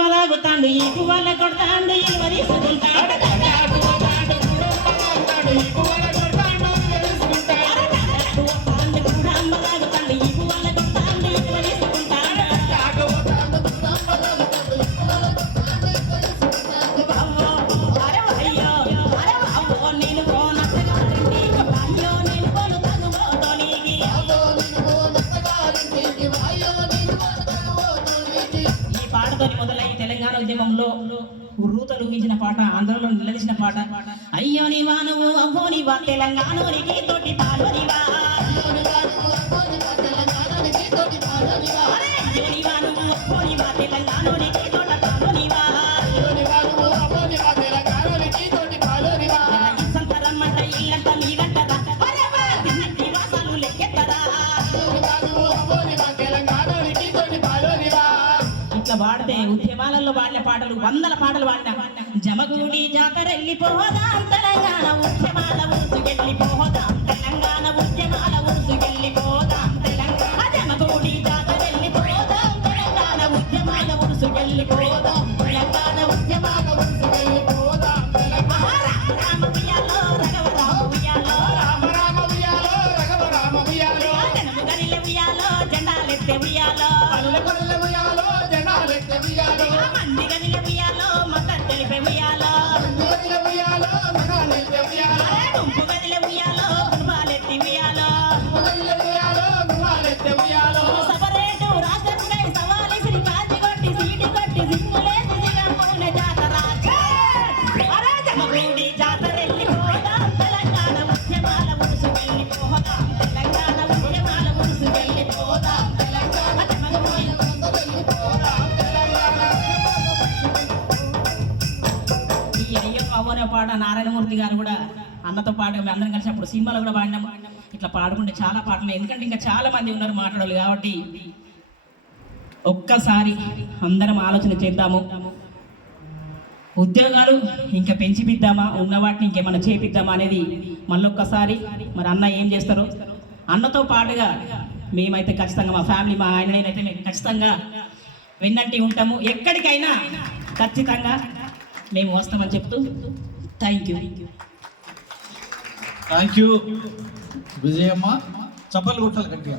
మదాగుతాండు ఈ పువ్వాల కొడతాండు ఈ పువ్వాల కొడతాండు తీసుకుంటాడు అయ్యో, నేను ఉద్యమంలో ఉర్రూతలు ఊహించిన పాట ఆంధ్రలో నిలదీసిన పాట. అయ్యో నీవా నువ్వు అవ్వో నీవా తెలంగాణోనికి తోటి పాలోనివా అరే అయ్యో వాడితే ఉద్యమాలలో వాడిన పాటలు వందల పాటలు వాడిన జమగూడి జాతర వెళ్ళిపోదాం తెలంగాణ ఉద్యమాల ఉరుసుకెళ్ళిపోదాం తెలంగాణ ఉద్యమాల ఉరుసుకెళ్ళిపోదాం తెలంగాణ జమగూడి జాతర తెలంగాణ ఉద్యమాల ఉరుసుకెళ్ళిపోదాం తెలంగాణ ఉద్యమాల ఉరుసుకెళ్ళిపోదాం రామ రామ ఉయ్యాలో రఘవ రామ ఉయ్యాలో జనము గరిల ఉయ్యాలో. జెండాలెత్తే ఉయ్యాలో అవ్వనే పాట నారాయణమూర్తి గారు కూడా అన్నతో పాటు మేము అందరం కలిసి అప్పుడు సినిమాలో కూడా పాడినాం. ఇట్లా పాడుకుంటే చాలా పాటలు ఎందుకంటే ఇంకా చాలా మంది ఉన్నారు మాట్లాడాలి కాబట్టి ఒక్కసారి అందరం ఆలోచన చేద్దాము. ఉద్యోగాలు ఇంకా పెంచిపిద్దామా? ఉన్న వాటిని ఇంకేమైనా చేపిద్దామా అనేది మళ్ళొక్కసారి మరి అన్న ఏం చేస్తారు? అన్నతో పాటుగా మేమైతే ఖచ్చితంగా మా ఫ్యామిలీ మా ఆయన నేనైతే మేము ఖచ్చితంగా విన్నట్టి ఉంటాము. ఎక్కడికైనా ఖచ్చితంగా మేము వస్తామని చెప్తూ thank you. Thank you. Vijayamma చప్పలు కొట్టాలి గట్టిగా.